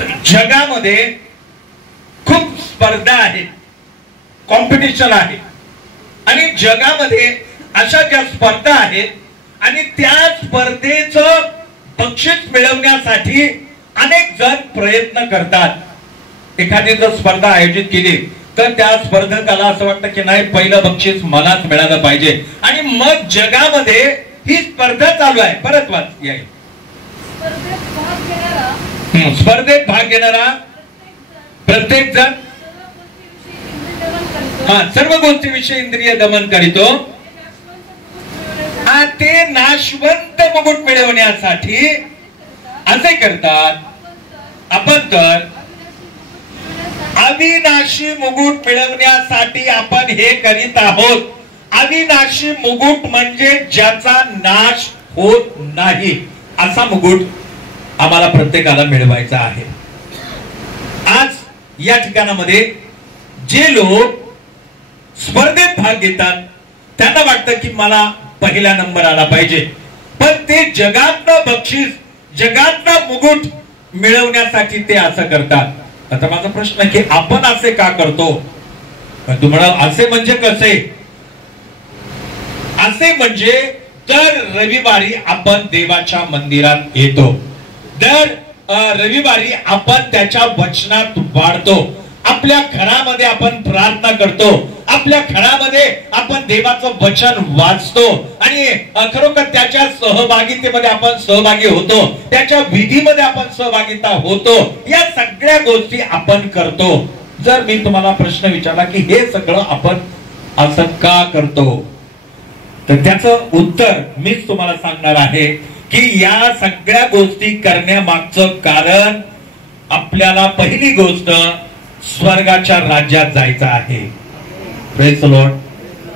आज जगामध्ये खूप स्पर्धा आहे, कॉम्पिटिशन आहे आणि जगामध्ये अशा ज्या स्पर्धा आहेत आणि त्या स्पर्धेचं बक्षीस मिळवण्यासाठी अनेक जण प्रयत्न करतात। एखादी जर स्पर्धा आयोजित केली तर त्या स्पर्धकाला असं वाटतं की नाही, पहिलं बक्षीस मलाच मिळालं पाहिजे आणि मग जगामध्ये ही स्पर्धा चालू आहे। परत वाच येईल, स्पर्धेत भाग घेणारा प्रत्येक जण सर्व गोष्टीविषयी इंद्रिय दमन करीतो। ते नाशवंत मुकुट मिळवण्यासाठी असे करतात। आपण तर अविनाशी मुकुट मिळवण्यासाठी आपण हे करीत आहोत। अविनाशी मुकुट म्हणजे ज्याचा नाश होत नाही असा मुकुट आम्हाला प्रत्येकाला मिळवायचा आहे। आज या ठिकाणामध्ये जे लोक स्पर्धेत भाग घेतात त्यांना वाटतं की मला पहिला नंबर आला पाहिजे, पण ते जगातलं बक्षीस, जगातलं मुकुट मिळवण्यासाठी ते असं करतात। आता माझा प्रश्न की आपण असे का करतो? तू म्हणाल असे म्हणजे कसे? असे म्हणजे दर रविवारी आपण देवाच्या मंदिरात येतो, दर रविवारी आपण त्याच्या वचनात वाढतो, आपल्या घरामध्ये आपण प्रार्थना करतो, आपल्या घरामध्ये आपण देवाचं वचन वाचतो आणि खरोखर त्याच्या सहभागितेमध्ये आपण सहभागी होतो, त्याच्या विधीमध्ये आपण सहभागिता होतो, या सगळ्या गोष्टी आपण करतो। जर मी तुम्हाला प्रश्न विचारला की हे सगळं आपण असं का करतो, तर त्याचं उत्तर मीच तुम्हाला सांगणार आहे की या सगळ्या गोष्टी करण्यामागचं कारण आपल्याला पहिली गोष्ट स्वर्गाच्या राज्यात जायचं आहे। Praise the Lord.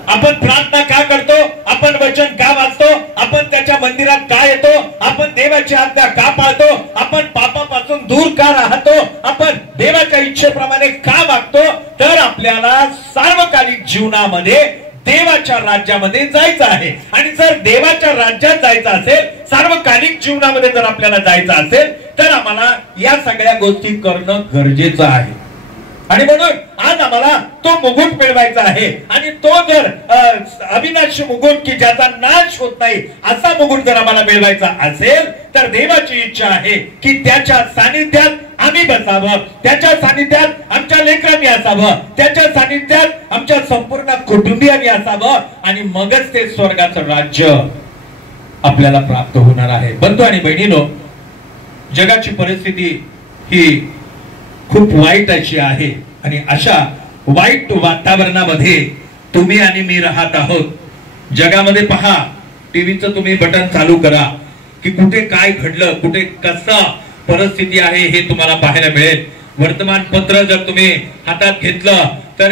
आपण प्रार्थना का करतो, आपण वचन का वाचतो, आपण त्याच्या मंदिरात का येतो, आपण देवाची आज्ञा का पाळतो, आपण पापापासून दूर का राहतो, आपण देवाच्या इच्छेप्रमाणे का वागतो, तर आपल्याला सार्वकालिक जीवनामध्ये देवाच्या राज्यामध्ये जायचं आहे। आणि जर देवाच्या राज्यात जायचं असेल, सार्वकालिक जीवनामध्ये जर आपल्याला जायचं असेल, तर आम्हाला या सगळ्या गोष्टी करणं गरजेचं आहे। आणि म्हणून आज आम्हाला तो मुकुट मिळवायचा आहे आणि तो जर अविनाशी मुकुट की ज्याचा नाश होत नाही असा मुकुट जर आम्हाला मिळवायचा असेल, तर देवाची इच्छा आहे की त्याच्या सानिध्यात आम्ही बसावं, त्याच्या सानिध्यात आमच्या लेकरांनी असावं, त्याच्या सानिध्यात आमच्या संपूर्ण कुटुंबियांनी असावं आणि मगच ते स्वर्गाचं राज्य आपल्याला प्राप्त होणार आहे। बंधू आणि बहिणीनो, जगाची परिस्थिती ही खूप वाईट अशी आहे आणि अशा वाईट वातावरणामध्ये तुम्ही आणि मी राहत आहोत। जगामध्ये पहा, टीव्हीचं तुम्ही बटन चालू करा की कुठे काय घडलं, कुठे कसा परिस्थिती आहे हे तुम्हाला पाहायला मिळेल। वर्तमानपत्र जर तुम्ही हातात घेतलं तर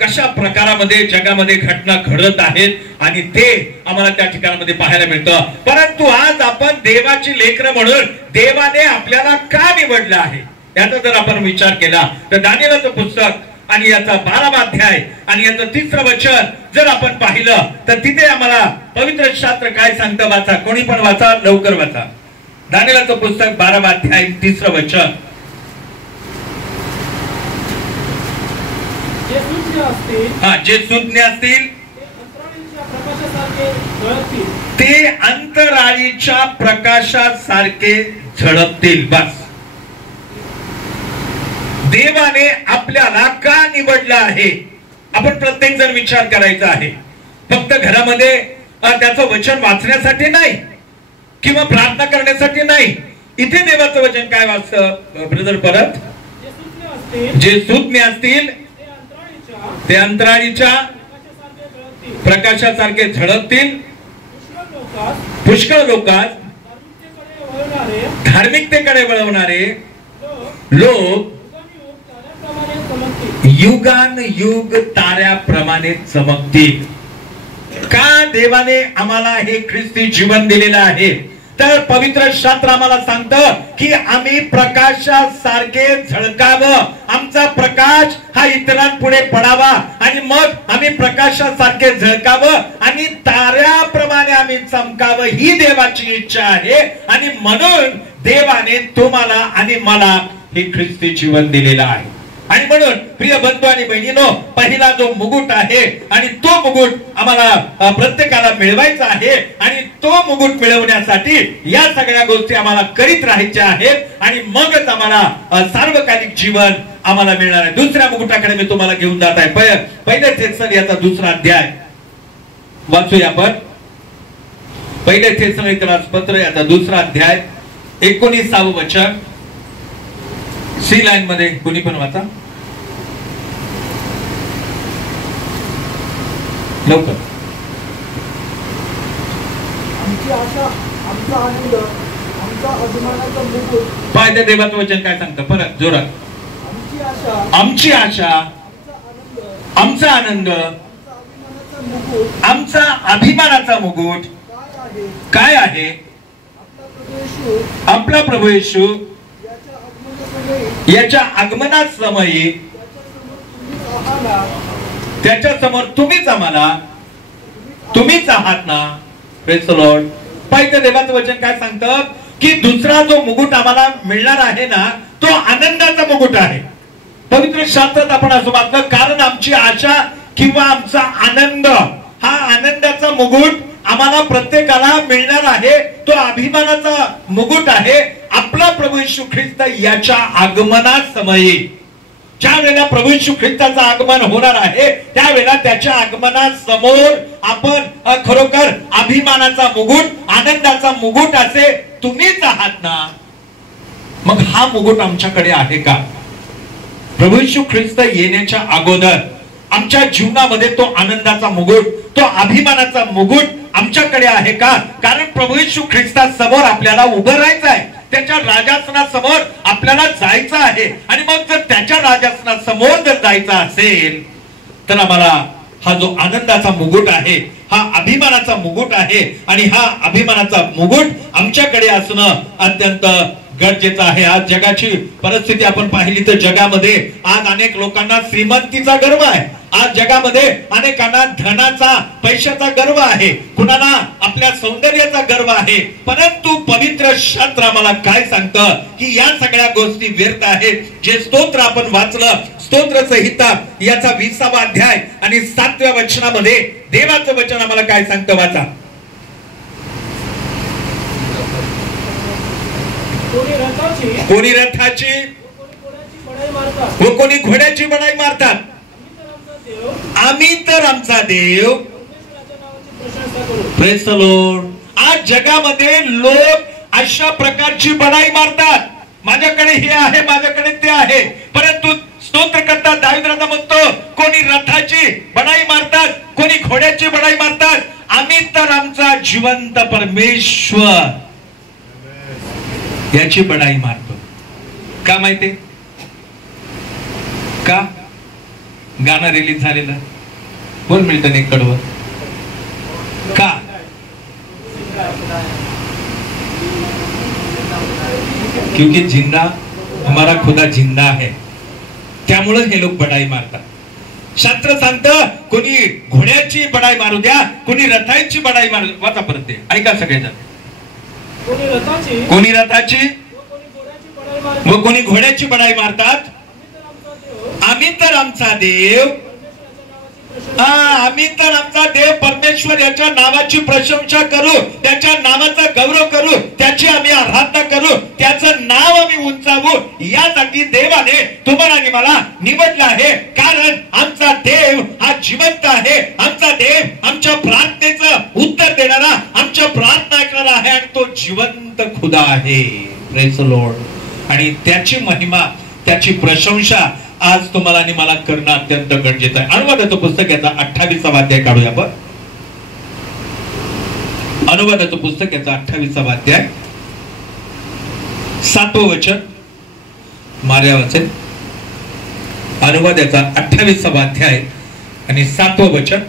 कशा प्रकारामध्ये जगामध्ये घटना घडत आहेत आणि ते आम्हाला त्या ठिकाणामध्ये पाहायला मिळतं। परंतु आज आपण देवाची लेकरं म्हणून देवाने आपल्याला का निवडलं आहे याचा जर आपण विचार केला तर दानिएलचं पुस्तक आणि याचा 12वा अध्याय आणि याचं 3रं वचन जर आपण पाहिलं तर तिथे आम्हाला पवित्र शास्त्र काय सांगतं, वाचा, कोणी पण वाचा, लवकर वाचा। दानिएलचं पुस्तक 12वा अध्याय 3रं वचन। जे सुज्ञ असतील ते अंतराळीच्या प्रकाशासारखे झळकतील। बस, देवाने आपल्याला का निवडलं आहे आपण प्रत्येक जण विचार करायचा आहे। फक्त घरामध्ये त्याचं वचन वाचण्यासाठी नाही किंवा प्रार्थना करण्यासाठी नाही। इथे देवाचं वचन काय वाचतं ब्रदर? परत, जे सुज्ञ असतील ते अंतराळीच्या प्रकाशासारखे झळकतील। पुष्कळ लोकात धार्मिकतेकडे वळवणारे लोक युगान युग ताऱ्याप्रमाणे चमकतील। का देवाने आम्हाला हे ख्रिस्ती जीवन दिलेलं आहे? तर पवित्र शास्त्र आम्हाला सांगतं की आम्ही प्रकाशासारखे झळकावं, आमचा प्रकाश हा इतरांपुढे पडावा आणि मग आम्ही प्रकाशासारखे झळकावं आणि ताऱ्याप्रमाणे आम्ही चमकावं, ही देवाची इच्छा आहे। आणि म्हणून देवाने तुम्हाला आणि मला हे ख्रिस्ती जीवन दिलेलं आहे. आणि म्हणून प्रिय बंधू आणि बहिणीनो, पहिला जो मुकुट आहे आणि तो मुकुट आम्हाला प्रत्येकाला मिळवायचा आहे आणि तो मुकुट मिळवण्यासाठी या सगळ्या गोष्टी आम्हाला करीत राहायच्या आहेत आणि मगच आम्हाला सार्वकालिक जीवन आम्हाला मिळणार आहे. दुसऱ्या मुकुटाकडे मी तुम्हाला घेऊन जात आहे. पहिले थेस्सलोनिकयाचा दुसरा अध्याय वाचूया आपण. पहिले थेस्सलोनिकयाचे पत्र याचा दुसरा अध्याय 19 वचन. सी लाईन मध्ये कोणी पण वाचा लवकर. आमची आशा, आमचा आनंद, आमचा अभिमानाचा मुकुट. पाहिजे देवाचं वचन काय सांगतं परत जोरात. आमची आशा, आमची आशा, आमचा आनंद, आमचा अभिमानाचा मुकुट काय आहे? आपला प्रभू येशू याच्या आगमनात समयी त्याच्या समोर तुम्हीच आम्हाला, तुम्हीच आहात ना. Praise the Lord. पाहिजे देवाचं वचन काय सांगतं की दुसरा जो मुकुट आम्हाला मिळणार आहे ना, तो आनंदाचा मुकुट आहे. पवित्र शास्त्रात आपण असं वाचलं, कारण आमची आशा किंवा आमचा आनंद, हा आनंदाचा मुकुट आम्हाला प्रत्येकाला मिळणार आहे. तो अभिमानाचा मुकुट आहे. आपला प्रभू येशू ख्रिस्त याच्या आगमनात समयी, ज्या वेळेला प्रभू येशू ख्रिस्ताचं आगमन होणार आहे त्यावेळेला त्याच्या आगमनात समोर आपण खरोखर अभिमानाचा मुकुट, आनंदाचा मुकुट असे तुम्हीच आहात ना. मग हा मुकुट आमच्याकडे आहे का? प्रभू येशू ख्रिस्त येण्याच्या अगोदर आमच्या जीवनामध्ये तो आनंदाचा मुकुट, तो अभिमानाचा मुकुट आमच्याकडे आहे का? कारण प्रभू येशू ख्रिस्ता समोर आपल्याला उभं राहायचं आहे. त्याच्या राजासनासमोर आपल्याला जायचं आहे. आणि मग जर त्याच्या राजासनासमोर जर जायचं असेल तर आम्हाला हा जो आनंदाचा मुकुट आहे, हा अभिमानाचा मुकुट आहे आणि हा अभिमानाचा मुकुट आमच्याकडे असणं अत्यंत गरजेचं आहे. आज जगाची परिस्थिती आपण पाहिली तर जगामध्ये आज अनेक लोकांना श्रीमंतीचा गर्व आहे. आज जगामध्ये अनेकांना धनाचा, पैशाचा गर्व आहे. कुणाला आपल्या सौंदर्याचा गर्व आहे. परंतु पवित्र शास्त्र आम्हाला काय सांगतं की या सगळ्या गोष्टी व्यर्थ आहेत. जे स्तोत्र आपण वाचलं, स्तोत्र संहिता याचा 20वा अध्याय आणि 7व्या वचनामध्ये देवाचं वचन आम्हाला काय सांगतं वाचा. कोणी रथाची व कोणी घोड्याची बडाई मारतात. आम्ही तर आमचा देव. Praise the Lord. आज जगामध्ये लोक अशा प्रकारची बडाई मारतात. माझ्याकडे हे आहे, माझ्याकडे ते आहे. परंतु स्तोत्रकर्ता दावीद राजा म्हणतो, कोणी रथाची बडाई मारतात, कोणी घोड्याची बडाई मारतात. आम्ही तर आमचा जिवंत परमेश्वर याची बडाई मारतो. का माहिती? का? गाणं रिलीज झालेलं बोल मिल्टन एक कडवं. का? क्योंकि जिंदा हमारा खुदा जिंदा है. त्यामुळे हे लोक बडाई मारतात. शास्त्र सांगतं कोणी घोड्याची बडाई मारू द्या, कोणी रथाची बडाई मारू. वाचा परत ते ऐका सगळेजण. कोणी रथाची व कोणी घोड्याची बडाई मारतात. आम्ही तर आमचा देव, आम्ही तर आमचा देव परमेश्वर याच्या नावाची प्रशंसा करू, त्याच्या नावाचा गौरव करू, त्याची आम्ही आराधना करू, त्याचं नाव आम्ही उंचावू. यासाठी देवाने तुम्हाला आणि मला निवडलं आहे. कारण आमचा देव हा जिवंत आहे. आमचा देव आमच्या प्रार्थनेचं उत्तर देणारा, आमच्या प्रार्थना ऐकणारा आहे आणि तो जिवंत खुदा आहे. Praise the Lord. आणि त्याची महिमा, त्याची प्रशंसा आज तुम्हाला आणि मला करणं अत्यंत गरजेचं आहे. अनुवादाचं पुस्तक याचा 28वा अध्याय काढूया आपण. अनुवादाचं पुस्तक याचा 28वा अध्याय 7वं वचन मार्या वाचेल. अनुवाद याचा 28वा अध्याय आणि 7वं वचन.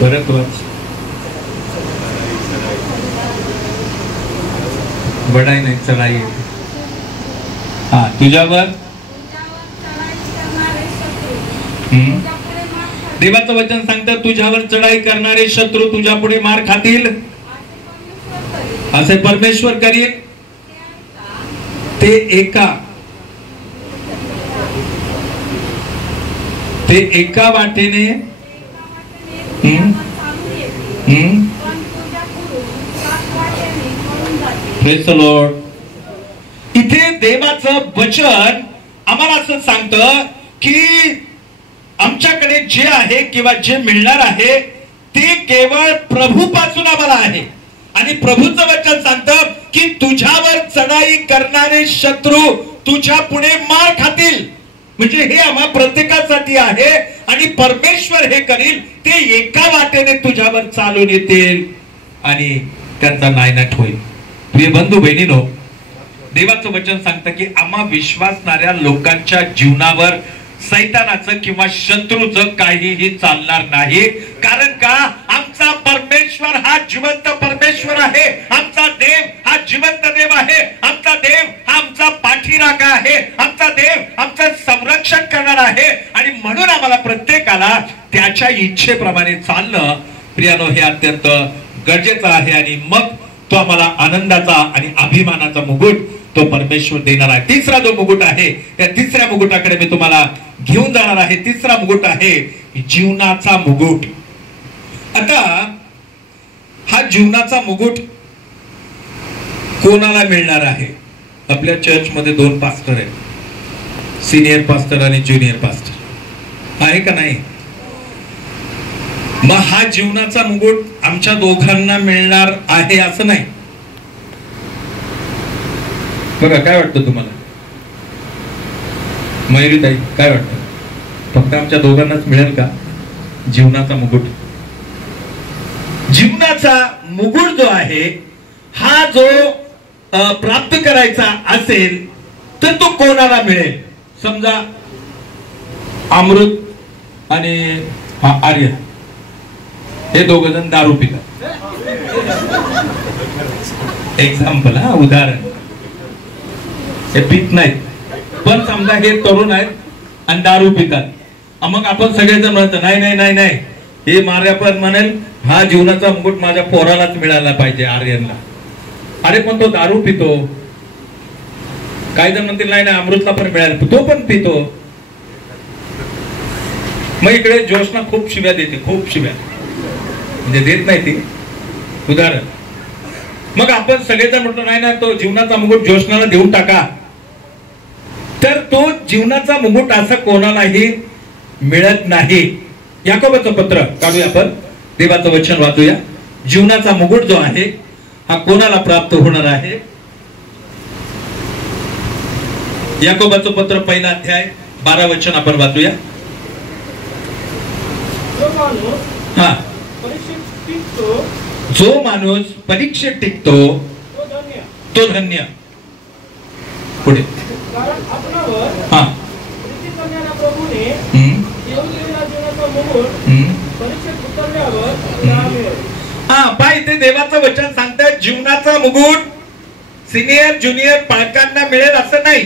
परत वाच. बडाई नाही चढाई. हा, तुझ्यावर देवाचं वचन सांगतं तुझ्यावर चढाई करणारे शत्रू तुझ्या पुढे मार खातील असे परमेश्वर करील. ते एका वाटेने प्रेज द लॉर्ड. इथे देवाचं वचन आम्हाला असं सांगतं की आमच्याकडे जे आहे किंवा जे मिळणार आहे ते केवळ प्रभूपासून आम्हाला आहे. आणि प्रभूचं वचन सांगतं की तुझ्यावर चढाई करणारे शत्रू तुझ्या पुढे मार खातील. म्हणजे हे आम्हा प्रत्येकासाठी आहे आणि परमेश्वर हे करील. ते एका वाटेने तुझ्यावर चालून येतील आणि त्यांचा नायनाट होईल. प्रिय बंधू बहिणीनो, देवाचं वचन सांगतं की आम्हा विश्वासणाऱ्या लोकांच्या जीवनावर सैतानाचं किंवा शत्रूचं काहीही चालणार नाही. कारण का आमचा परमेश्वर हा जिवंत परमेश्वर आहे. आमचा देव हा जिवंत देव आहे. आमचा देव हा आमचा पाठीराखा आहे. आमचा देव आमचं संरक्षण करणार आहे. आणि म्हणून आम्हाला प्रत्येकाला त्याच्या इच्छेप्रमाणे चालणं प्रियानो हे अत्यंत गरजेचं आहे. आणि मग तो आम्हाला आनंदाचा आणि अभिमानाचा मुकुट तो परमेश्वर देणार आहे. तिसरा जो मुकुट आहे त्या तिसऱ्या मुकुटाकडे मी तुम्हाला घेऊन जाणार आहे. तिसरा मुकुट आहे जीवनाचा मुकुट. आता हा जीवनाचा मुकुट कोणाला मिळणार आहे? आपल्या चर्च मध्ये 2 पास्टर आहेत, सिनियर पास्टर आणि ज्युनियर पास्टर, आहे का नाही? मग हा जीवनाचा मुकुट आमच्या दोघांना मिळणार आहे असं नाही बघा. काय वाटतं तुम्हाला मयुरीताई, काय वाटतं? फक्त आमच्या दोघांनाच मिळेल का जीवनाचा मुकुट? जीवनाचा मुकुट जो आहे हा जो प्राप्त करायचा असेल तर तो कोणाला मिळेल? समजा अमृत आणि आर्य हे दोघ जण दारू पितात. एक्झाम्पल, हा उदाहरण. हे पित नाहीत पण समजा हे तरुण आहेत आणि दारू पितात. मग आपण सगळेजण म्हणतो नाही नाही नाही नाही हे मार्या पण म्हणेल हा जीवनाचा मुकुट माझ्या पोरालाच मिळाला पाहिजे, आर्यनला. अरे पण तो दारू पितो. काही जण म्हणतील नाही नाही अमृतला पण मिळाला, तो पण पितो. मग इकडे जोशना खूप शिव्या देते, खूप शिव्या म्हणजे देत नाही ती, उदाहरण. मग आपण सगळेजण म्हणतो नाही ना तो जीवनाचा मुकुट जोशनाला देऊन टाका. तर तो जीवनाचा मुकुट असं कोणालाही मिळत नाही. याकोबाचं पत्र काढूया आपण, देवाचं वचन वाचूया. जीवनाचा मुकुट जो आहे हा कोणाला प्राप्त होणार आहे? याकोबाचं पत्र 1 अध्याय 12 वचन आपण वाचूया. हा, जो माणूस परीक्षेत टिकतो तो धन्य. पुढे हा पाय ते देवाचं वचन सांगतात जीवनाचा मुकुट सिनियर ज्युनियर पालकांना मिळेल असं नाही.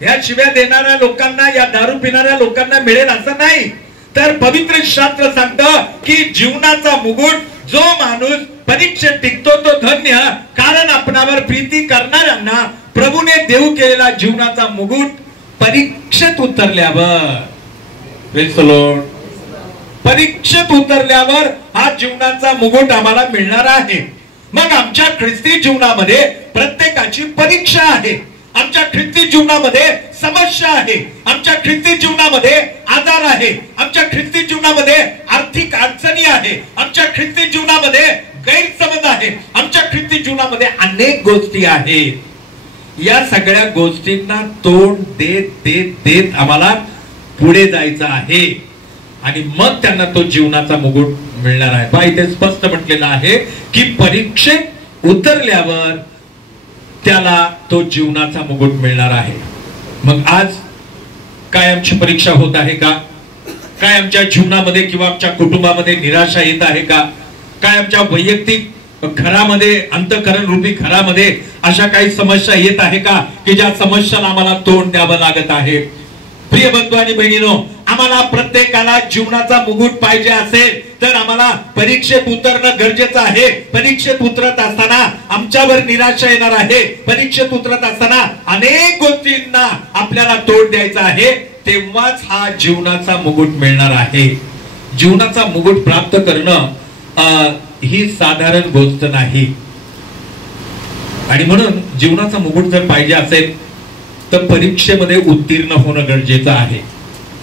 या शिव्या देणाऱ्या लोकांना, या दारू पिणाऱ्या लोकांना मिळेल असं नाही. तर पवित्र शास्त्र सांगतं की जीवनाचा मुकुट जो माणूस परीक्षेत टिकतो तो धन्य. कारण आपणावर प्रीती करणाऱ्यांना प्रभूने देऊ केलेला जीवनाचा मुकुट परीक्षेत उतरल्यावर, प्रेज द लॉर्ड, परीक्षेत उतरल्यावर हा जीवनाचा मुकुट आम्हाला मिळणार आहे. मग आमच्या ख्रिस्ती जीवनामध्ये प्रत्येकाची परीक्षा आहे. आमच्या ख्रिस्ती जीवनामध्ये समस्या आहे. आमच्या ख्रिस्ती जीवनामध्ये आजार आहे. आमच्या ख्रिस्ती जीवनामध्ये आर्थिक अडचणी आहे. आमच्या ख्रिस्ती जीवनामध्ये गैरसमज आहे. आमच्या ख्रिस्ती जीवनामध्ये अनेक गोष्टी आहेत. या सगळ्या गोष्टींना तोंड देत देत देत आम्हाला पुढे जायचं आहे आणि मग त्यांना तो जीवनाचा मुकुट मिळणार आहे. पहा इथे स्पष्ट म्हटलेलं आहे की परीक्षेत उतरल्यावर त्याला तो जीवनाचा मुकुट मिळणार आहे. मग आज काय आमची परीक्षा होत आहे का? काय आमच्या जीवनामध्ये किंवा आमच्या कुटुंबामध्ये निराशा येत आहे का? काय आमच्या वैयक्तिक घरामध्ये, अंतःकरण रूपी घरामध्ये अशा काही समस्या येत आहे का की ज्या समस्यांना आम्हाला तोंड द्यावं लागत आहे? प्रिय बंधू आणि बहिणीनो, आम्हाला प्रत्येकाला जीवनाचा मुकुट पाहिजे असेल तर आम्हाला परीक्षेत उतरणं गरजेचं आहे. परीक्षेत उतरत असताना आमच्यावर निराशा येणार आहे. परीक्षेत उतरत असताना अनेक गोष्टींना आपल्याला तोंड द्यायचं आहे. तेव्हाच हा जीवनाचा मुकुट मिळणार आहे. जीवनाचा मुकुट प्राप्त करणं ही साधारण गोष्ट नाही. आणि म्हणून जीवनाचा मुकुट जर पाहिजे असेल तर परीक्षेमध्ये उत्तीर्ण होणं गरजेचं आहे.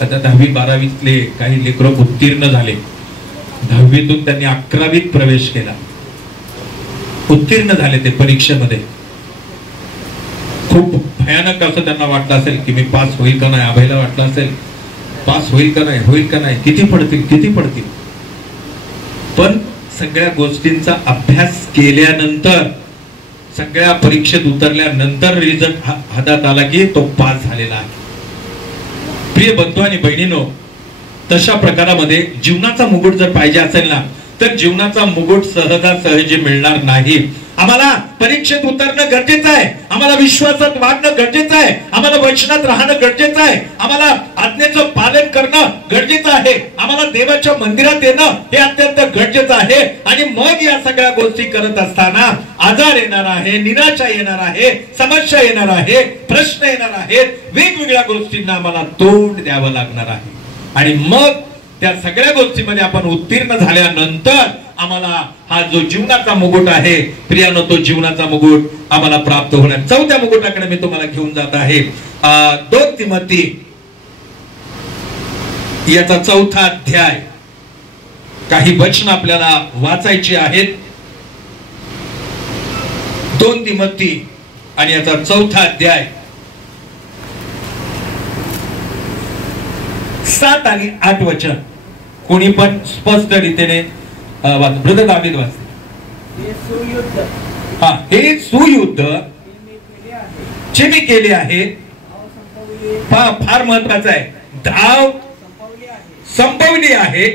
आता 10वी 12वीतले काही लेकरं उत्तीर्ण झाले. 10वीतून त्यांनी 11वीत प्रवेश केला. उत्तीर्ण झाले ते परीक्षेमध्ये. खूप भयानक असं त्यांना वाटलं असेल की मी पास होईल का नाही. आबाईला वाटलं असेल पास होईल का नाही, होईल का नाही, किती पडतील. पण सगळ्या गोष्टींचा अभ्यास केल्यानंतर, सगळ्या परीक्षेत उतरल्यानंतर रिझल्ट हातात आला की तो पास झालेला आहे. प्रिय बंधू आणि बहिणीनो, तशा प्रकारामध्ये जीवनाचा मुकुट जर पाहिजे असेल ना तर जीवनाचा मुकुट सहजासहजी मिळणार नाही. आम्हाला परीक्षेत उतरणं गरजेचं आहे. आम्हाला विश्वासात वाढणं गरजेचं आहे. आम्हाला वचनात राहणं गरजेचं आहे. आम्हाला आज्ञेचं पालन करणं गरजेचं आहे. आम्हाला देवाच्या मंदिरात येणं हे अत्यंत गरजेचं आहे. आणि मग या सगळ्या गोष्टी करत असताना आजार येणार आहे, निराशा येणार आहे, समस्या येणार आहे, प्रश्न येणार आहेत, वेगवेगळ्या गोष्टींना आम्हाला तोंड द्यावं लागणार आहे. आणि मग त्या सगळ्या गोष्टींमध्ये आपण उत्तीर्ण झाल्यानंतर आम्हाला हा जो जीवनाचा मुकुट आहे, प्रियानो, तो जीवनाचा मुकुट आम्हाला प्राप्त होणार. चौथ्या मुकुटाकडे मी तुम्हाला घेऊन जात आहे. 2 तिमोथी याचा 4था अध्याय. काही वचन आपल्याला वाचायची आहेत. 2 तिमोथी आणि याचा 4था अध्याय 7 आणि 8 वचन. कोणी पण स्पष्ट रीतीने ब्रदर दावीद वाचते. हे सुयुद्ध जे मी केले आहे. फार महत्वाचं आहे. धाव संपवली आहे,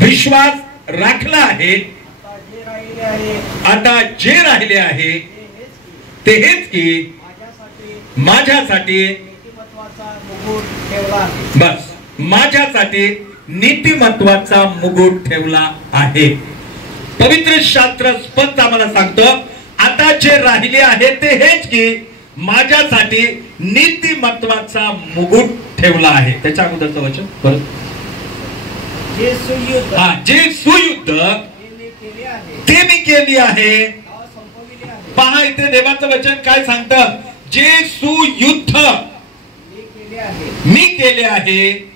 विश्वास राखला आहे. आता जे राहिले आहे ते हेच की माझ्यासाठी, बस माझ्यासाठी नीतिमत्वाचा मुकुट ठेवला आहे. पवित्र शास्त्र स्पष्ट आम्हाला सांगतं, आता जे राहिले आहे ते हेच की माझ्यासाठी नीतिमत्वाचा मुकुट ठेवला आहे. त्याच्या अगोदरचं वचन परत. जे सुयुद्ध ते मी केली आहे. पहा इथे देवाचं वचन काय सांगतं. जे सुयुद्ध मी केले आहे,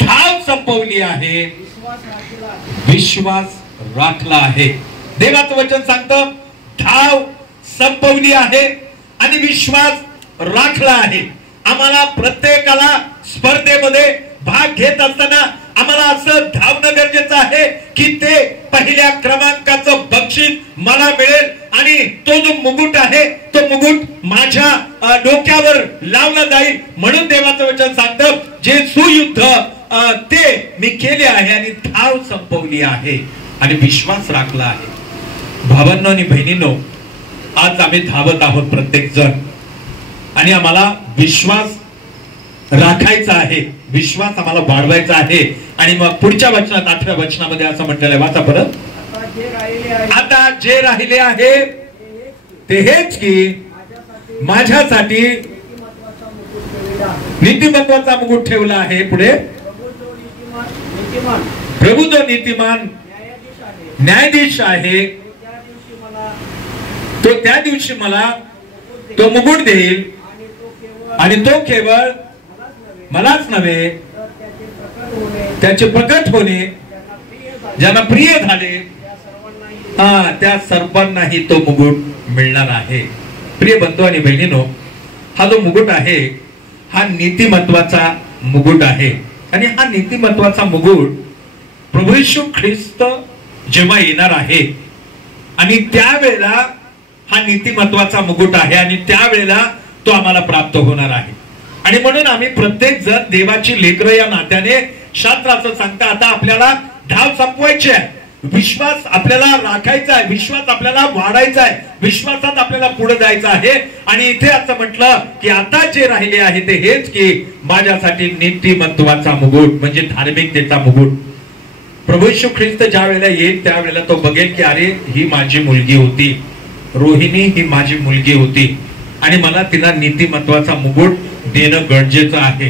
धाव संपवली आहे, विश्वास राखला आहे. देवाचं वचन सांगतं धाव संपवली आहे आणि विश्वास राखला आहे. आम्हाला प्रत्येकाला स्पर्धेमध्ये भाग घेत असताना आम्हाला असं धावणं गरजेचं आहे की ते पहिल्या क्रमांकाचं बक्षीस मला मिळेल आणि तो जो मुकुट आहे तो मुकुट माझ्या डोक्यावर लावला जाईल. म्हणून देवाचं वचन सांगतं जे सुयुद्ध ते मी केले आहे आणि धाव संपवली आहे आणि विश्वास राखला आहे. भावांनो आणि बहिणींनो, आज आम्ही धावत आहोत प्रत्येक जण आणि आम्हाला विश्वास राखायचा आहे, विश्वास आम्हाला वाढवायचा आहे. आणि मग पुढच्या वचनात 8व्या वचनामध्ये असं म्हटलेलं आहे, वाचा परत. आता जे राहिले आहे ते हेच की माझ्यासाठी नीतिमत्वाचा मुकुट ठेवला आहे. पुढे प्रभू जो नीतिमान न्यायाधीश आहे तो त्या दिवशी मला तो मुकुट देईल आणि तो केवळ मलाच नव्हे त्याचे प्रकट होणे ज्यांना प्रिय झाले त्या सर्वांनाही तो मुकुट मिळणार आहे. प्रिय बंधू आणि बहिणींनो, हा जो मुकुट आहे हा नीतिमत्वाचा मुकुट आहे. आणि हा नीतिमत्वाचा मुकुट प्रभू येशू ख्रिस्त जेव्हा येणार आहे आणि त्यावेळेला हा नीतिमत्वाचा मुकुट आहे आणि त्यावेळेला तो आम्हाला प्राप्त होणार आहे. आणि म्हणून आम्ही प्रत्येक जण देवाची लेकरं या नात्याने शास्त्र असं सांगतं, आता आपल्याला धाव संपवायची आहे, विश्वास आपल्याला राखायचा आहे, विश्वास आपल्याला वाढायचा आहे, विश्वासात आपल्याला पुढे जायचं आहे. आणि इथे असं म्हटलं की आता जे राहिले आहे ते हेच की माझ्यासाठी नीतिमत्वाचा मुकुट म्हणजे धार्मिकतेचा मुकुट. प्रभू येशू ख्रिस्त ज्या वेळेला येईल त्यावेळेला तो बघेल की अरे ही माझी मुलगी होती, रोहिणी ही माझी मुलगी होती आणि मला तिला नीतिमत्वाचा मुकुट देणं गरजेचं आहे.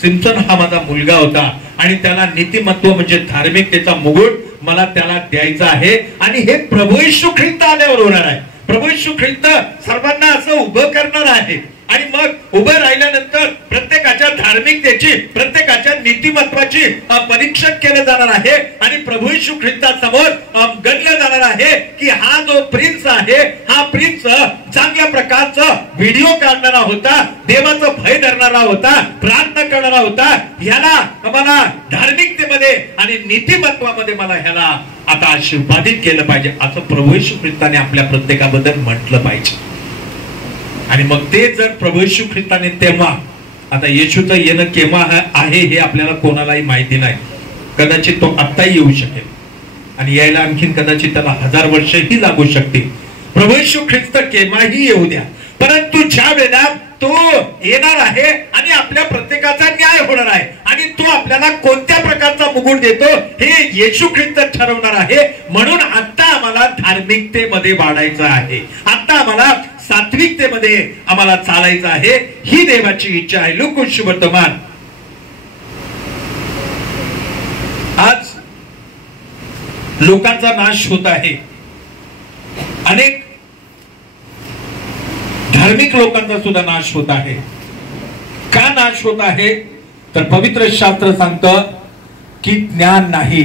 सिम्सन हा माझा मुलगा होता आणि त्याला नीतिमत्व म्हणजे धार्मिकतेचा मुकुट मला त्याला द्यायचा आहे. आणि हे प्रभू येशू ख्रिस्त आल्यावर होणार आहे. प्रभू येशू ख्रिस्त सर्वांना असं उभं करणार आहे आणि मग उभं राहिल्यानंतर प्रत्येकाच्या धार्मिकतेची, प्रत्येकाच्या नीतिमत्वाची परीक्षण केलं जाणार आहे आणि प्रभू येशू ख्रिस्तासमोर गणलं जाणार आहे की हा जो प्रिन्स आहे, हा प्रिन्स चांगल्या प्रकारचा व्हिडिओ काढणारा होता, देवाचं भय धरणारा होता, प्रार्थना करणारा होता, ह्याला मला धार्मिकतेमध्ये आणि नीतिमत्वामध्ये मला ह्याला आता आशीर्वादित केलं पाहिजे असं प्रभू येशू ख्रिस्ताने आपल्या प्रत्येकाबद्दल म्हटलं पाहिजे. आणि मग ते जर प्रभू येशू ख्रिस्ताने तेव्हा, आता येशूचं येणं केव्हा आहे हे आपल्याला कोणालाही माहिती नाही, कदाचित तो आत्ताही येऊ शकेल आणि यायला आणखीन कदाचित त्याला 1000 वर्षही लागू शकतील. प्रभू येशू ख्रिस्त केव्हाही येऊ द्या, परंतु ज्या वेळेला तो येणार आहे आणि आपल्या प्रत्येकाचा न्याय होणार आहे आणि तो आपल्याला कोणत्या प्रकारचा मुकुट देतो हे येशू ख्रिस्त ठरवणार आहे. म्हणून आता आम्हाला धार्मिकतेमध्ये वाढायचं आहे, आता आम्हाला सात्विकतेमध्ये आम्हाला चालायचं आहे, ही देवाची इच्छा आहे. लूका शुभवर्तमान आज लोकांचा नाश होत आहे, अनेक धार्मिक लोकांचा सुद्धा नाश होत आहे. का नाश होत आहे तर पवित्र शास्त्र सांगतं की ज्ञान नाही,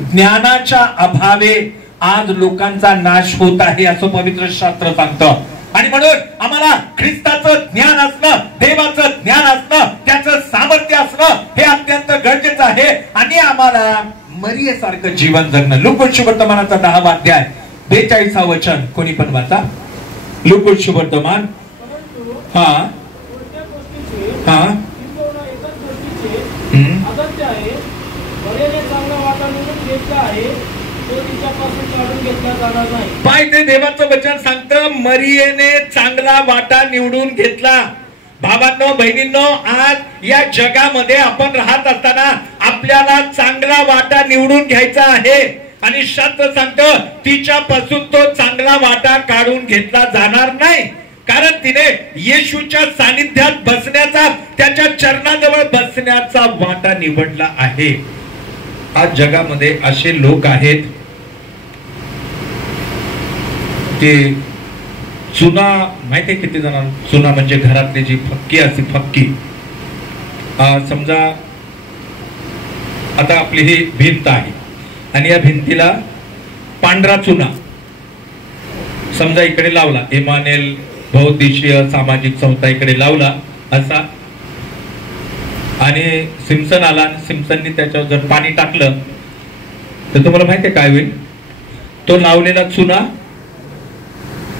ज्ञानाच्या अभावे आज लोकांचा नाश होत आहे असं पवित्र शास्त्र सांगतं. आणि म्हणून आम्हाला ख्रिस्ताचं ज्ञान असणं, देवाचं ज्ञान असणं, त्याचं सामर्थ्य असणं हे अत्यंत गरजेचं आहे आणि आम्हाला मरियेसारखं जीवन जगणं. लूका शुभवर्तमानाचा 10वा अध्याय 42 वचन कोणी पण वाचा. लूका शुभवर्तमान हा हा पाहिजे देवाचं वचन सांगतं मरियेने चांगला वाटा निवडून घेतला. भावांनो बहिणींनो, आज या जगामध्ये आपण राहत असताना आपल्याला चांगला वाटा निवडून घ्यायचा आहे आणि शास्त्र सांगतं तिच्यापासून तो चांगला वाटा काढून घेतला जाणार नाही, कारण तिने येशूच्या सानिध्यात बसण्याचा, त्याच्या चरणाजवळ बसण्याचा वाटा निवडला आहे. आज जगामध्ये असे लोक आहेत ते चुना, माहिती आहे किती जण चुना म्हणजे घरातली जी फक्की असते, फक्की समजा आता आपली ही भिंत आहे आणि या भिंतीला पांढरा चुना समजा इकडे लावला, इमानेल बहुउद्देशीय सामाजिक संस्था इकडे लावला असा, आणि सिम्सन आला आणि सिम्सननी त्याच्यावर जर पाणी टाकलं तर तुम्हाला माहितीये काय होईल, तो लावलेला चुना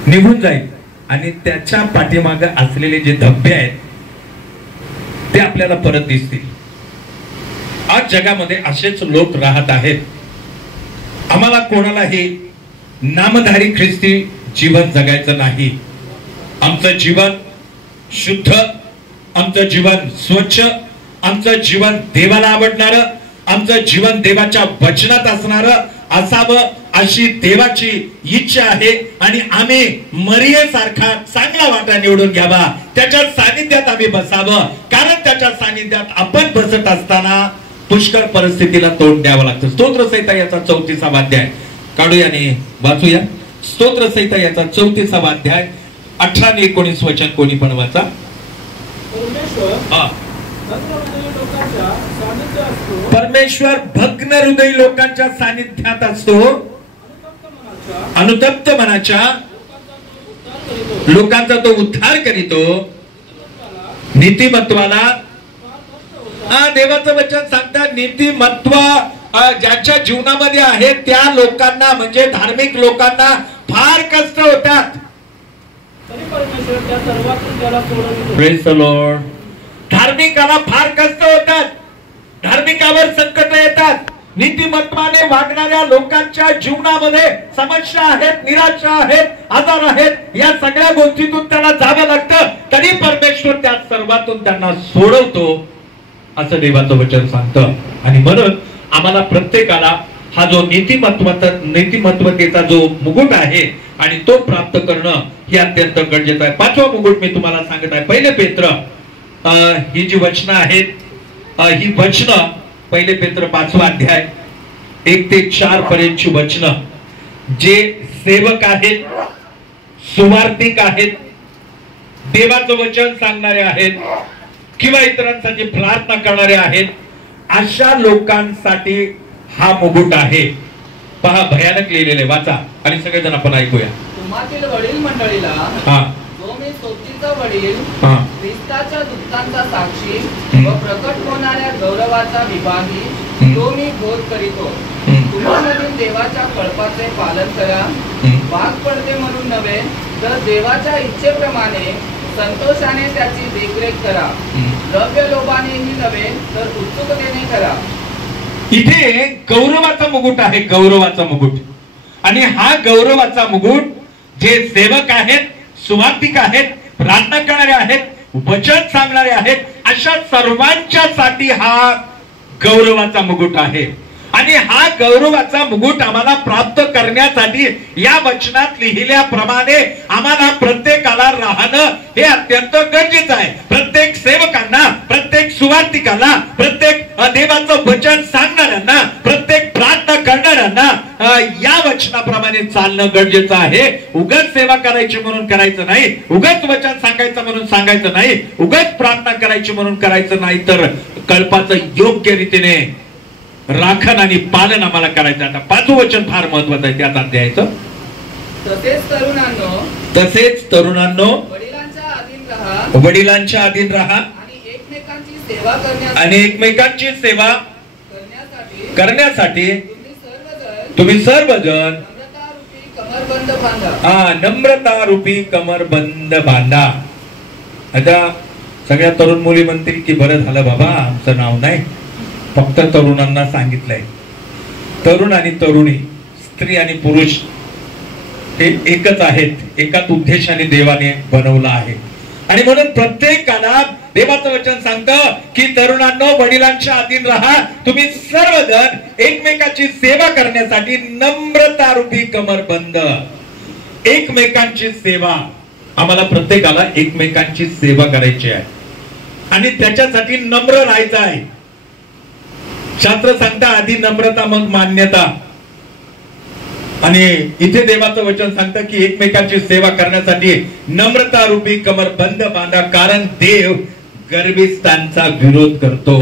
निघून जाईल आणि त्याच्या पाठीमागे असलेले जे धब्बे आहेत ते आपल्याला परत दिसतील. आज जगामध्ये असेच लोक राहत आहेत. आम्हाला कोणालाही नामधारी ख्रिस्ती जीवन जगायचं नाही. आमचं जीवन शुद्ध, आमचं जीवन स्वच्छ, आमचं जीवन देवाला आवडणारं, आमचं जीवन देवाच्या वचनात असणारं असावं अशी देवाची इच्छा आहे. आणि आम्ही मरियेसारखा चांगला वाटा निवडून घ्यावा, त्याच्या सानिध्यात आम्ही बसावं, कारण त्याच्या सानिध्यात आपण बसत असताना पुष्कळ परिस्थितीला तोंड द्यावं लागतं. स्तोत्रसंहिता याचा 34वा अध्याय काढूया आणि वाचूया. स्तोत्रसंहिता याचा 34वा अध्याय 18 आणि 19 वचन कोणी पण वाचा. परमेश्वर भग्न हृदय लोकांच्या सानिध्यात असतो, अनुतप्त मनाच्या लोकांचा तो उद्धार करीतो. नीतिमत्वाला देवाचं वचन सांगतात नीतिमत्व ज्यांच्या जीवनामध्ये आहे त्या लोकांना म्हणजे धार्मिक लोकांना फार कष्ट होतात. Praise the Lord. धार्मिकाला फार कष्ट होतात, धार्मिकावर संकट येतात, नीतिमत्वाने वागणाऱ्या लोकांच्या जीवनामध्ये समस्या आहेत, निराशा आहेत, आजार आहेत, या सगळ्या गोष्टीतून त्यांना जावं लागतं, तरी परमेश्वर त्या सर्वातून त्यांना सोडवतो असं देवाचं वचन सांगतं. आणि म्हणून आम्हाला प्रत्येकाला हा जो नीतिमत्वतेचा जो मुकुट आहे आणि तो प्राप्त करणं हे अत्यंत गरजेचं आहे. पाचवा मुकुट मी तुम्हाला सांगत आहे. पहिले पेत्र ही जी वचनं आहेत, ही वचनं पहिले पेत्र 5वा अध्याय 1 ते 4 पर्यंतची वचनं जे सेवक आहेत, सुवार्तिक आहेत, देवाचं वचन सांगणारे आहेत किंवा इतरांसाठी प्रार्थना करणारे आहेत, अशा लोकांसाठी हा मुकुट आहे. पहा, भयानक लिहिलेले, वाचा आणि सगळेजण आपण ऐकूया. तुम्हातील वडील मंडळीला, जो मी सोबतीचा वडील, ख्रिस्ताच्या दुःखांचा साक्षी व प्रकट होणाऱ्या गौरवाचा विभागी, तो मी बोध करीतो. तुम्हामधील देवाच्या कळपाचे पालन करा, भाग पडते म्हणून नव्हे, तर देवाच्या इच्छेप्रमाणे संतोषाने त्याची देखरेख करा. द्रव्य लोभानेही नव्हे, तर उत्सुकतेने करा. इथे गौरवाचा मुकुट आहे, गौरवाचा मुकुट. आणि हा गौरवाचा मुकुट जे सेवक आहेत, सुवार्तिक आहेत, प्रार्थना करणारे आहेत, वचन सांगणारे आहेत, अशा सर्वांच्यासाठी हा गौरवाचा मुकुट आहे. आणि हा गौरवाचा मुकुट आम्हाला प्राप्त करण्यासाठी या वचनात लिहिल्याप्रमाणे आम्हाला प्रत्येकाला राहणं हे अत्यंत गरजेचं आहे. प्रत्येक सेवकांना, प्रत्येक सुवार्तिकाला, प्रत्येक देवाचं वचन सांगणाऱ्यांना, प्रत्येक प्रार्थना करणाऱ्यांना या वचनाप्रमाणे चालणं गरजेचं आहे. उगाच सेवा करायची म्हणून करायचं नाही, उगाच वचन सांगायचं म्हणून सांगायचं नाही, उगाच प्रार्थना करायची म्हणून करायचं नाही, तर कल्पाचं योग्य रीतीने राखण आणि पालन आम्हाला करायचं. आता 5वं वचन फार महत्वाचं आहे त्यात अध्यायाचं. तसेच तरुणांनो वडिलांच्या अधीन रहा, वडिलांच्या अधीन राहा आणि एकमेकांची सेवा करण्यासाठी तुम्ही सर्वजण नम्रता रूपी कमरबंद बांधा. आता सगळ्या तरुण मुली म्हणतील की बरं झालं बाबा, आमचं नाव नाही, फक्त तरुणांना सांगितलंय. तरुण आणि तरुणी, स्त्री आणि पुरुष हे एकच आहेत, एकाच उद्देशाने देवाने बनवलं आहे. आणि म्हणून प्रत्येकाला देवाचं वचन सांगतं की तरुणांनो वडिलांच्या अधीन राहा, तुम्ही सर्वजण एकमेकाची सेवा करण्यासाठी नम्रता रूपी कमरबंद. एकमेकांची सेवा, आम्हाला प्रत्येकाला एकमेकांची सेवा करायची आहे आणि त्याच्यासाठी नम्र राहायचं आहे. शास्त्र सांगता आधी नम्रता मग मान्यता. आणि इथे देवाचं वचन सांगतं की एकमेकांची सेवा करण्यासाठी नम्रता रूपी कमर बंद बांधा, कारण देव गर्विष्ठांचा विरोध करतो.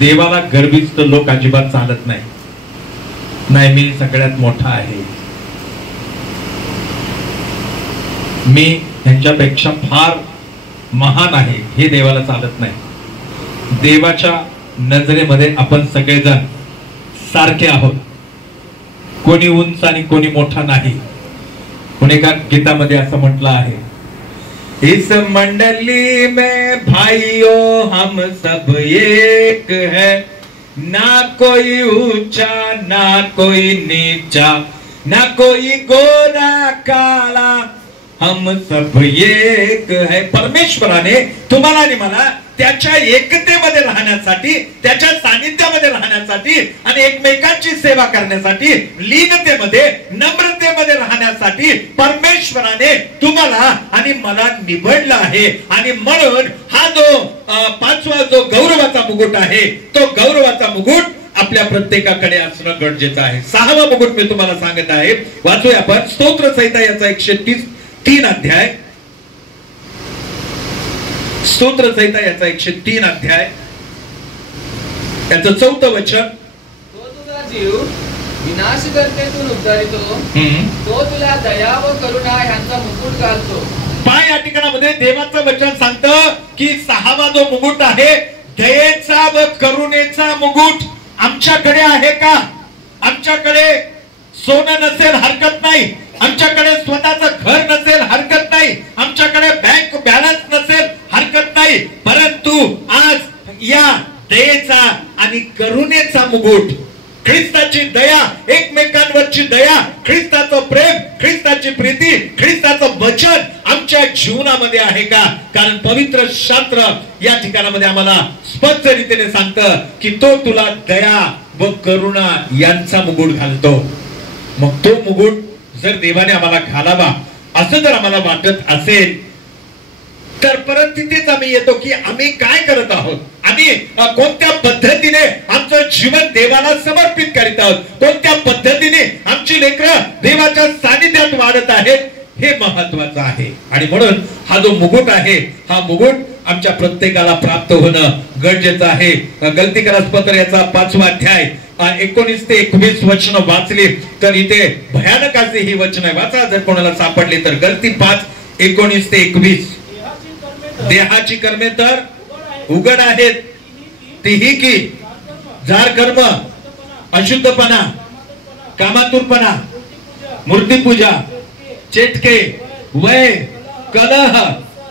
देवाला गर्विष्ठ लोक अजिबात चालत नाही. नाही, मी सगळ्यात मोठा आहे, मी ह्यांच्यापेक्षा फार महान आहे, हे देवाला चालत नाही. देवाच्या नजरेमध्ये आपण सगळेजण सारखे आहोत, कोणी उंच आणि कोणी मोठा नाही. कोणी एका गीतामध्ये असं म्हटलं आहे, इस मंडली में भाइयों हम सब एक है, ना कोई ऊंचा ना कोई नीचा, ना कोई गोरा काला, हम सब एक है. परमेश्वराने तुम्हाला आणि मला त्याच्या एकतेमध्ये राहण्यासाठी, त्याच्या सानिध्यामध्ये राहण्यासाठी आणि एकमेकांची सेवा करण्यासाठी, लीनतेमध्ये, नम्रतेमध्ये राहण्यासाठी परमेश्वराने तुम्हाला आणि मला निवडलं आहे. आणि म्हणून हा जो 5वा जो गौरवाचा मुकुट आहे, तो गौरवाचा मुकुट आपल्या प्रत्येकाकडे असणं गरजेचं आहे. 6वा मुकुट मी तुम्हाला सांगत आहे, वाचूया आपण स्तोत्र संहिता याचा 103 अध्याय. स्तोत्र संहिता याचा 103 अध्याय, त्याचं 4थं वचन. तो तुझा जीव विनाशकर्तेतून उद्धारितो, तो तुला दया व करुणा यांचा मुकुट घालतो. पहा, या ठिकाणामध्ये देवाचं वचन सांगतं की 6वा जो मुकुट आहे, दयेचा व करुणेचा मुकुट आमच्याकडे आहे का? आमच्याकडे सोनं नसेल हरकत नाही, आमच्याकडे स्वतःचं घर नसेल हरकत नाही, आमच्याकडे बँक बॅलन्स नसेल हरकत नाही, परंतु या दयेचा आणि करुणेचा मुकुट, ख्रिस्ताची दया, एकमेकांवरची दया, ख्रिस्ताचं प्रेम, ख्रिस्ताची प्रीती, ख्रिस्ताचं वचन आमच्या जीवनामध्ये आहे का? कारण पवित्र शास्त्र या ठिकाणामध्ये आम्हाला स्पष्ट रीतीने सांगतं की तो तुला दया व करुणा यांचा मुकुट घालतो. मग तो मुकुट जर देवाने आम्हाला घालावा असं जर आम्हाला वाटत असेल तर परत तिथेच आम्ही येतो की आम्ही काय करत आहोत, आम्ही कोणत्या पद्धतीने आमचं जीवन देवाला समर्पित करीत आहोत, कोणत्या पद्धतीने आमची लेकरं देवाच्या सानिध्यात वाढत आहेत, हे महत्वाचं आहे. आणि म्हणून हा जो मुकुट आहे, हा मुकुट आमच्या प्रत्येकाला प्राप्त होणं गरजेचं आहे. गलतीकरास पत्र याचा 5वा अध्याय 19 ते 21 वचन वाचली तर इथे भयानक असे ही वचन आहे. वाचा जर कोणाला सापडली तर. गलती 5:19 ते 21. देहाची कर्मे तर उघड आहेत, तीही की जार कर्म, अशुद्धपणा, कामातुरपणा, मूर्तीपूजा, चेटके, वय, कलह,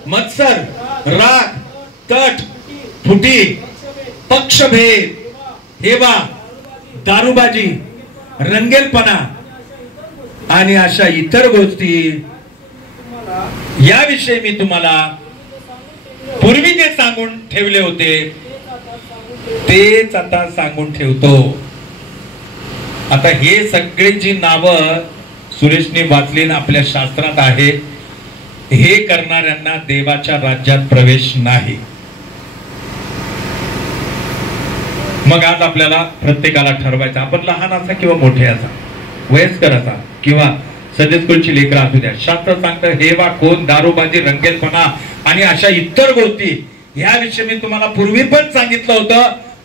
मत्सर, राग, तट, फुटी, पक्षभेद, हेवा, दारूबाजी, रंगेलपणा आणि अशा इतर गोष्टी याविषयी मी तुम्हाला पूर्वी जे सांगून ठेवले होते तेच आता सांगून ठेवतो. आता हे सगळे जी नावं सुरेशने वाचली आपल्या शास्त्रात आहे, हे करणाऱ्यांना देवाच्या राज्यात प्रवेश नाही. मग आज आपल्याला प्रत्येकाला ठरवायचं, आपण लहान असा किंवा मोठे असा, वयस्कर असा किंवा संडे स्कूलची लेकरं असू द्या, शास्त्र सांगतं हेवा, खून, दारूबाजी, रंगेलपणा आणि अशा इतर गोष्टी याविषयी मी तुम्हाला पूर्वी पण सांगितलं होतं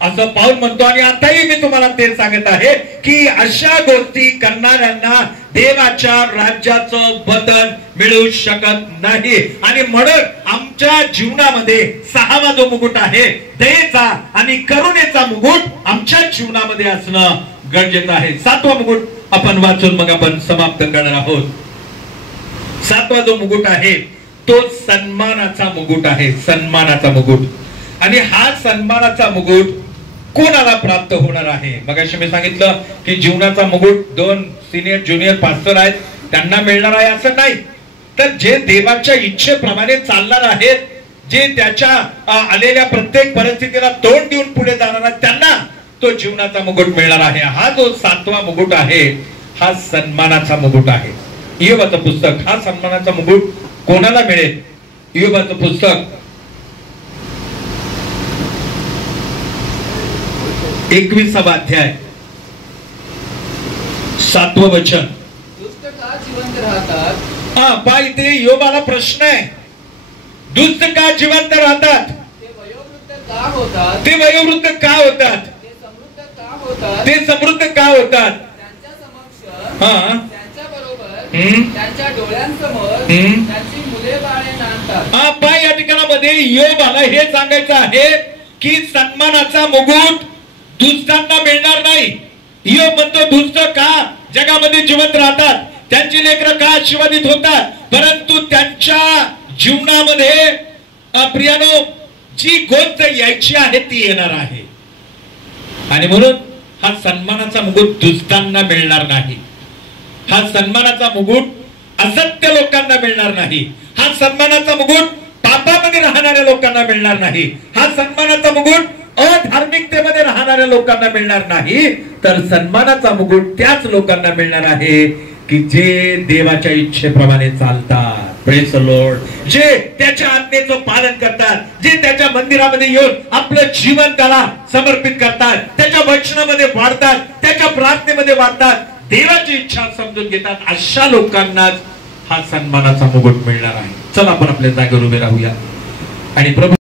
असं पाऊल म्हणतो. आणि आताही मी तुम्हाला ते सांगत आहे की अशा गोष्टी करणाऱ्यांना देवाच्या राज्याचं बदल मिळू शकत नाही. आणि म्हणून आमच्या जीवनामध्ये 6वा जो मुकुट आहे, दयेचा आणि करुणेचा मुकुट आमच्या जीवनामध्ये असणं गरजेचं आहे. 7वा मुकुट आपण वाचून मग आपण समाप्त करणार आहोत. 7वा जो मुकुट आहे तो सन्मानाचा मुकुट आहे, सन्मानाचा मुकुट. आणि हा सन्मानाचा मुकुट कोणाला प्राप्त होणार आहे? मगाशी मी सांगितलं की जीवनाचा मुकुट 2 सिनियर ज्युनियर पास्टर आहेत त्यांना मिळणार आहे असं नाही, तर जे देवाच्या इच्छेप्रमाणे चालणार आहेत, जे त्याच्या आलेल्या प्रत्येक परिस्थितीला तोंड देऊन पुढे जाणार आहेत, त्यांना तो जीवनाचा मुकुट मिळणार आहे. हा जो 7वा मुकुट आहे हा सन्मानाचा मुकुट आहे. इयोबाचं पुस्तक, हा सन्मानाचा मुकुट कोणाला मिळेल? इयोबाचं पुस्तक 21वा अध्याय 7वं वचन. दुष्ट का जिवंत राहतात? पहा इथे इयोबाला प्रश्न आहे, दुष्ट का जिवंत राहतात? ते वयोवृद्ध का होतात? ते वयोवृद्ध का होतात? ते समृद्ध का होतात? ते समृद्ध का होतात? त्यांच्या समक्ष, त्यांच्या बरोबर, त्यांच्या डोळ्यांसमोर त्यांची मुले बाळे नांदतात. पहा या ठिकाणामध्ये इयोबाला हे सांगायचं आहे की सन्मानाचा मुकुट दुष्टांना मिळणार नाही. इयोब म्हणतो दुष्ट का जगामध्ये जिवंत राहतात, त्यांची लेकरं का आशीर्वादित होतात, परंतु त्यांच्या जीवनामध्ये प्रियानो जी गोष्ट यायची आहे ती येणार आहे. आणि म्हणून हा सन्मानाचा मुकुट दुष्टांना मिळणार नाही. हा सन्मानाचा मुकुट असत्य लोकांना मिळणार नाही. हा सन्मानाचा मुकुट पापामध्ये राहणाऱ्या लोकांना मिळणार नाही. हा सन्मानाचा मुकुट अधार्मिकतेमध्ये राहणाऱ्या लोकांना मिळणार नाही, तर सन्मानाचा मुकुट त्याच लोकांना मिळणार आहे की जे देवाच्या इच्छेप्रमाणे चालतात. Praise the Lord. जे त्याच्या आज्ञेचं पालन करतात, जे त्याच्या मंदिरामध्ये येऊन आपलं जीवन त्याला समर्पित करतात, त्याच्या वचनामध्ये वाढतात, त्याच्या प्रार्थनेमध्ये वाढतात, देवाची इच्छा समजून घेतात, अशा लोकांनाच हा सन्मानाचा मुकुट मिळणार आहे. चला आपण आपल्या जागेवर उभे राहूया आणि प्रभू